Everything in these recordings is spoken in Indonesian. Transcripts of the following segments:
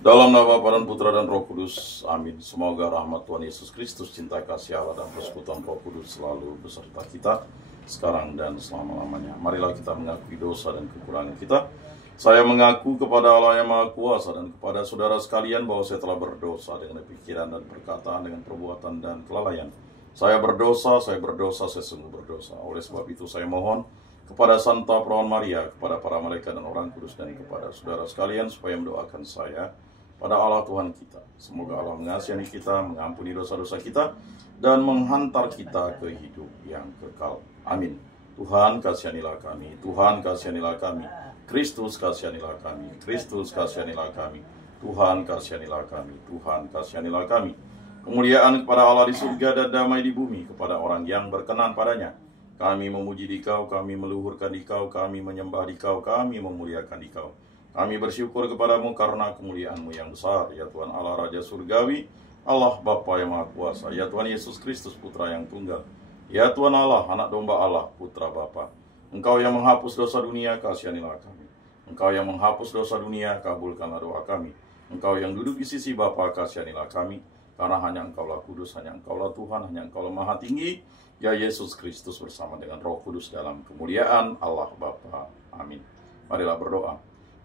Dalam nama Bapa dan Putra dan Roh Kudus, amin. Semoga rahmat Tuhan Yesus Kristus, cinta kasih Allah dan persekutuan Roh Kudus selalu beserta kita, sekarang dan selama-lamanya. Marilah kita mengakui dosa dan kekurangan kita. Saya mengaku kepada Allah yang Maha Kuasa dan kepada saudara sekalian bahwa saya telah berdosa dengan pikiran dan perkataan, dengan perbuatan dan kelalaian. Saya berdosa, saya sungguh berdosa. Oleh sebab itu saya mohon kepada Santa Perawan Maria, kepada para malaikat dan orang kudus, dan kepada saudara sekalian supaya mendoakan saya pada Allah Tuhan kita. Semoga Allah mengasihani kita, mengampuni dosa-dosa kita, dan menghantar kita ke hidup yang kekal. Amin. Tuhan kasihanilah kami, Tuhan kasihanilah kami, Kristus kasihanilah kami, Kristus kasihanilah kami, Tuhan kasihanilah kami, Tuhan kasihanilah kami. Kemuliaan kepada Allah di surga dan damai di bumi kepada orang yang berkenan padanya. Kami memuji Dikau, kami meluhurkan Dikau, kami menyembah Dikau, kami memuliakan Dikau. Kami bersyukur kepadamu karena kemuliaan-Mu yang besar, ya Tuhan Allah Raja Surgawi, Allah Bapa yang Maha Kuasa, ya Tuhan Yesus Kristus Putra yang Tunggal, ya Tuhan Allah, Anak Domba Allah, Putra Bapa. Engkau yang menghapus dosa dunia, kasihanilah kami. Engkau yang menghapus dosa dunia, kabulkanlah doa kami. Engkau yang duduk di sisi Bapa, kasihanilah kami. Karena hanya Engkaulah kudus, hanya Engkaulah Tuhan, hanya Engkaulah Maha Tinggi, ya Yesus Kristus bersama dengan Roh Kudus dalam kemuliaan Allah Bapa. Amin. Marilah berdoa.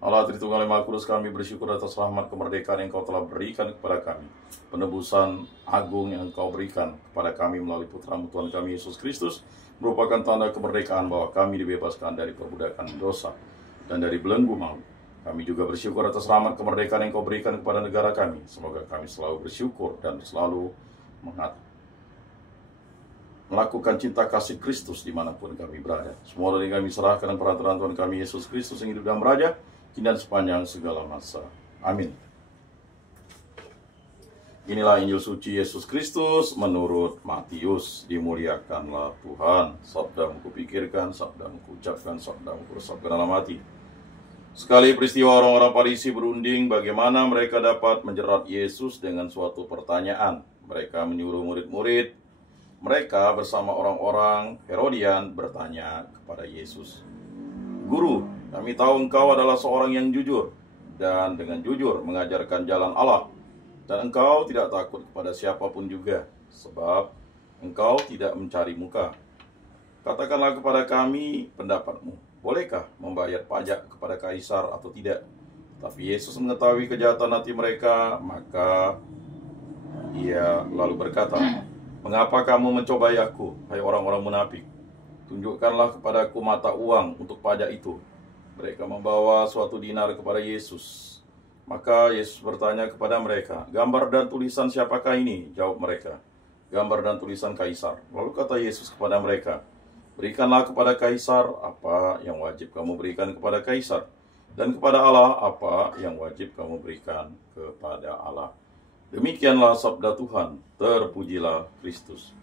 Allah Tritunggal yang Maha Kudus, kami bersyukur atas rahmat kemerdekaan yang Engkau telah berikan kepada kami. Penebusan agung yang Engkau berikan kepada kami melalui Putra-Mu Tuhan kami Yesus Kristus merupakan tanda kemerdekaan bahwa kami dibebaskan dari perbudakan dosa dan dari belenggu maut. Kami juga bersyukur atas rahmat kemerdekaan yang Engkau berikan kepada negara kami. Semoga kami selalu bersyukur dan selalu melakukan cinta kasih Kristus dimanapun kami berada. Semua dari kami serahkan dan perantaraan Tuhan kami Yesus Kristus yang hidup dan beraja kini dan sepanjang segala masa. Amin. Inilah Injil suci Yesus Kristus menurut Matius. Dimuliakanlah Tuhan. Sabdamu kupikirkan, sabdamu kuucapkan, sabdamu kuresapkan dalam hati. Sekali peristiwa orang-orang Farisi berunding bagaimana mereka dapat menjerat Yesus dengan suatu pertanyaan. Mereka menyuruh murid-murid mereka bersama orang-orang Herodian bertanya kepada Yesus, "Guru, kami tahu Engkau adalah seorang yang jujur dan dengan jujur mengajarkan jalan Allah, dan Engkau tidak takut kepada siapapun juga, sebab Engkau tidak mencari muka. Katakanlah kepada kami pendapatmu, bolehkah membayar pajak kepada Kaisar atau tidak?" Tapi Yesus mengetahui kejahatan hati mereka, maka Ia lalu berkata, "Mengapa kamu mencobai aku, hai orang-orang munafik? Tunjukkanlah kepadaku mata uang untuk pajak itu." Mereka membawa suatu dinar kepada Yesus. Maka Yesus bertanya kepada mereka, "Gambar dan tulisan siapakah ini?" Jawab mereka, "Gambar dan tulisan Kaisar." Lalu kata Yesus kepada mereka, "Berikanlah kepada Kaisar apa yang wajib kamu berikan kepada Kaisar, dan kepada Allah apa yang wajib kamu berikan kepada Allah." Demikianlah sabda Tuhan. Terpujilah Kristus.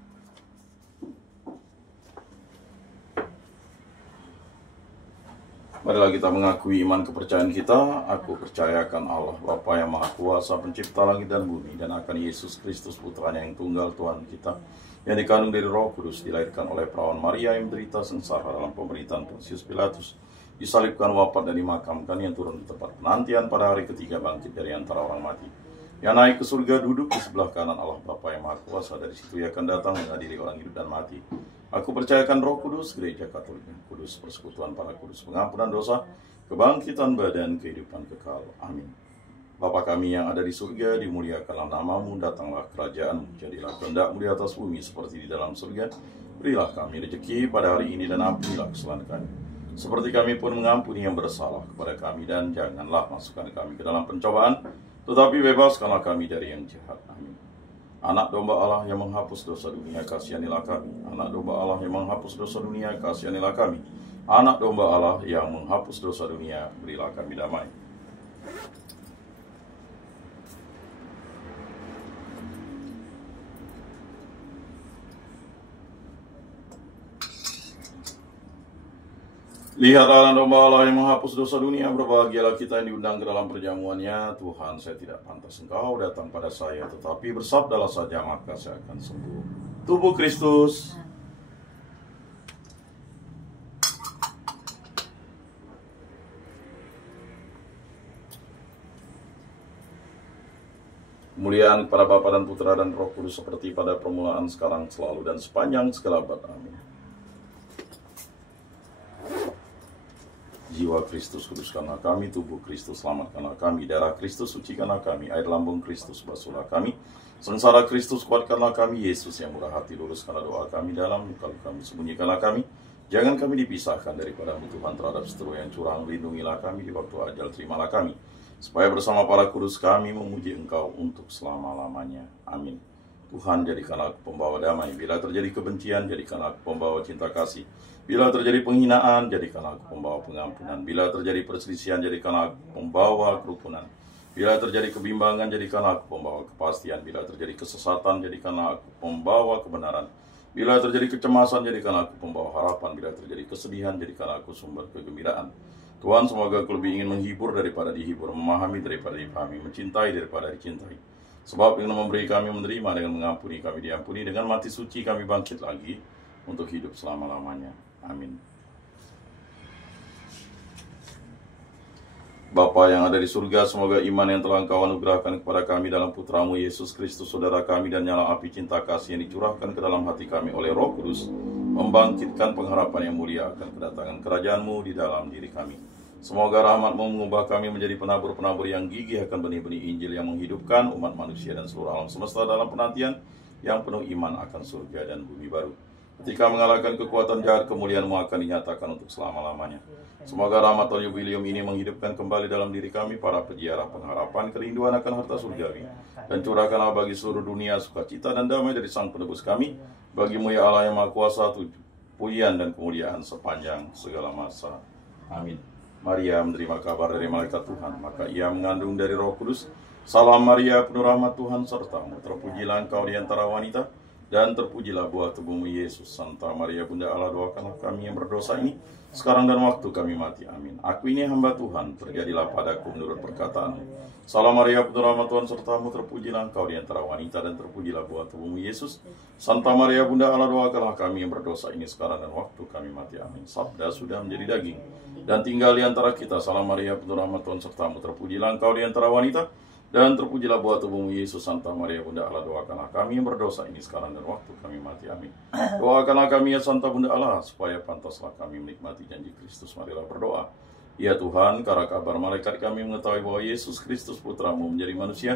Marilah kita mengakui iman kepercayaan kita. Aku percayakan Allah Bapa yang Maha Kuasa, pencipta langit dan bumi, dan akan Yesus Kristus Putranya yang tunggal Tuhan kita, yang dikandung dari Roh Kudus, dilahirkan oleh Perawan Maria, yang menderita sengsara dalam pemerintahan Pontius Pilatus, disalibkan, wafat dan dimakamkan, yang turun di tempat penantian, pada hari ketiga bangkit dari antara orang mati, yang naik ke surga, duduk di sebelah kanan Allah Bapa yang Maha Kuasa. Dari situ Ia akan datang mengadili orang hidup dan mati. Aku percayakan Roh Kudus, Gereja Katolik yang kudus, persekutuan para kudus, pengampunan dosa, kebangkitan badan, kehidupan kekal. Amin. Bapa kami yang ada di surga, dimuliakanlah namamu, datanglah kerajaanmu, jadilah kehendak-mu di atas bumi seperti di dalam surga. Berilah kami rezeki pada hari ini dan ampunilah kesalahan kami, seperti kami pun mengampuni yang bersalah kepada kami, dan janganlah masukkan kami ke dalam pencobaan, tetapi bebaskanlah kami dari yang jahat. Amin. Anak Domba Allah yang menghapus dosa dunia, kasihanilah kami. Anak Domba Allah yang menghapus dosa dunia, kasihanilah kami. Anak Domba Allah yang menghapus dosa dunia, berilah kami damai. Lihatlah Anak Domba Allah yang menghapus dosa dunia, berbahagialah kita yang diundang ke dalam perjamuannya. Tuhan, saya tidak pantas Engkau datang pada saya, tetapi bersabdalah saja maka saya akan sembuh. Tubuh Kristus. Kemuliaan kepada Bapa dan Putra dan Roh Kudus seperti pada permulaan, sekarang, selalu, dan sepanjang segala abad. Amin. Jiwa Kristus kuduskanlah kami, tubuh Kristus selamatkanlah kami, darah Kristus sucikanlah kami, air lambung Kristus basuhlah kami, sengsara Kristus kuatkanlah kami, Yesus yang murah hati luruskanlah doa kami, dalam luka kami sembunyikanlah kami, jangan kami dipisahkan daripada Tuhan terhadap seteru yang curang, lindungilah kami di waktu ajal, terimalah kami, supaya bersama para kudus kami memuji Engkau untuk selama-lamanya. Amin. Tuhan, jadikanlah aku pembawa damai. Bila terjadi kebencian, jadikanlah aku pembawa cinta kasih. Bila terjadi penghinaan, jadikanlah aku pembawa pengampunan. Bila terjadi perselisihan, jadikanlah aku pembawa kerukunan. Bila terjadi kebimbangan, jadikanlah aku pembawa kepastian. Bila terjadi kesesatan, jadikanlah aku pembawa kebenaran. Bila terjadi kecemasan, jadikanlah aku pembawa harapan. Bila terjadi kesedihan, jadikanlah aku sumber kegembiraan. Tuhan, semoga aku lebih ingin menghibur daripada dihibur, memahami daripada dipahami, mencintai daripada dicintai. Sebab dengan memberi kami menerima, dengan mengampuni kami diampuni, dengan mati suci kami bangkit lagi untuk hidup selama-lamanya. Amin. Bapa yang ada di surga, semoga iman yang telah Engkau anugerahkan kepada kami dalam Putramu Yesus Kristus, saudara kami, dan nyala api cinta kasih yang dicurahkan ke dalam hati kami oleh Roh Kudus, membangkitkan pengharapan yang mulia akan kedatangan kerajaan-Mu di dalam diri kami. Semoga rahmat-Mu mengubah kami menjadi penabur-penabur yang gigih akan benih-benih Injil yang menghidupkan umat manusia dan seluruh alam semesta dalam penantian yang penuh iman akan surga dan bumi baru. Ketika mengalahkan kekuatan jahat, kemuliaan-Mu akan dinyatakan untuk selama-lamanya. Semoga rahmat Jubilium ini menghidupkan kembali dalam diri kami para peziarah pengharapan kerinduan akan harta surgawi, dan curahkanlah bagi seluruh dunia sukacita dan damai dari Sang Penebus kami. Bagi-Mu ya Allah yang Maha Kuasa, pujian dan kemuliaan sepanjang segala masa. Amin. Maria menerima kabar dari malaikat Tuhan, maka ia mengandung dari Roh Kudus. Salam Maria, penuh rahmat Tuhan sertamu, terpujilah engkau di antara wanita, dan terpujilah buah tubuhmu Yesus. Santa Maria Bunda Allah, doakanlah kami yang berdosa ini, sekarang dan waktu kami mati. Amin. Aku ini hamba Tuhan, terjadilah padaku menurut perkataanmu. Salam Maria, penuh rahmat Tuhan sertamu, terpujilah engkau di antara wanita, dan terpujilah buah tubuhmu Yesus. Santa Maria Bunda Allah, doakanlah kami yang berdosa ini, sekarang dan waktu kami mati. Amin. Sabda sudah menjadi daging dan tinggal di antara kita. Salam Maria, penuh rahmat Tuhan sertamu, terpujilah engkau di antara wanita, dan terpujilah buah tubuhmu Yesus. Santa Maria Bunda Allah, doakanlah kami yang berdosa ini, sekarang dan waktu kami mati. Amin. Doakanlah kami ya Santa Bunda Allah, supaya pantaslah kami menikmati janji Kristus. Marilah berdoa. Ya Tuhan, karena kabar malaikat kami mengetahui bahwa Yesus Kristus Putramu menjadi manusia,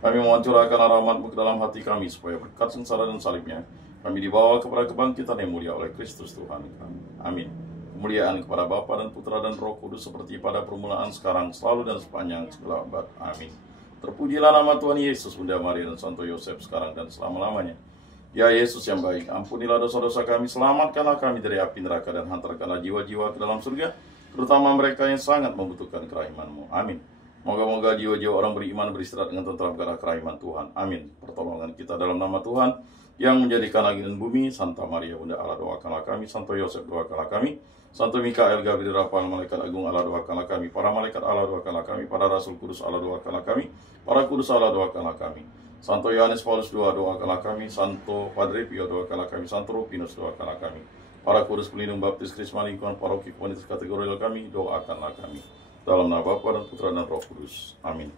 kami mencurahkan rahmat-Mu ke dalam hati kami, supaya berkat sengsara dan salibnya, kami dibawa kepada kebangkitan yang mulia oleh Kristus Tuhan kami. Amin. Kemuliaan kepada Bapa dan Putra dan Roh Kudus seperti pada permulaan, sekarang, selalu, dan sepanjang segala abad. Amin. Terpujilah nama Tuhan Yesus, Bunda Maria dan Santo Yosef, sekarang dan selama-lamanya. Ya Yesus yang baik, ampunilah dosa-dosa kami, selamatkanlah kami dari api neraka, dan hantarkanlah jiwa-jiwa ke dalam surga, terutama mereka yang sangat membutuhkan kerahiman-Mu. Amin. Moga-moga jiwa-jiwa orang beriman beristirahat dengan tentram karena kerahiman Tuhan. Amin. Pertolongan kita dalam nama Tuhan yang menjadikan langit dan bumi. Santa Maria Bunda Allah, doakanlah kami. Santo Yosef, doakanlah kami. Santo Mikael, Gabriel, Rafael, malaikat agung Allah, doakanlah kami. Para malaikat Allah, doakanlah kami. Para rasul kudus Allah, doakanlah kami. Para kudus Allah, doakanlah kami. Santo Yohanes Paulus II, doakanlah kami. Santo Padre Pio, doakanlah kami. Santo Rupinus, doakanlah kami. Para kudus pelindung baptis Krisma lingkungan paroki komunitas kategorial kami, doakanlah kami. Dalam nama Bapa dan Putra dan Roh Kudus. Amin.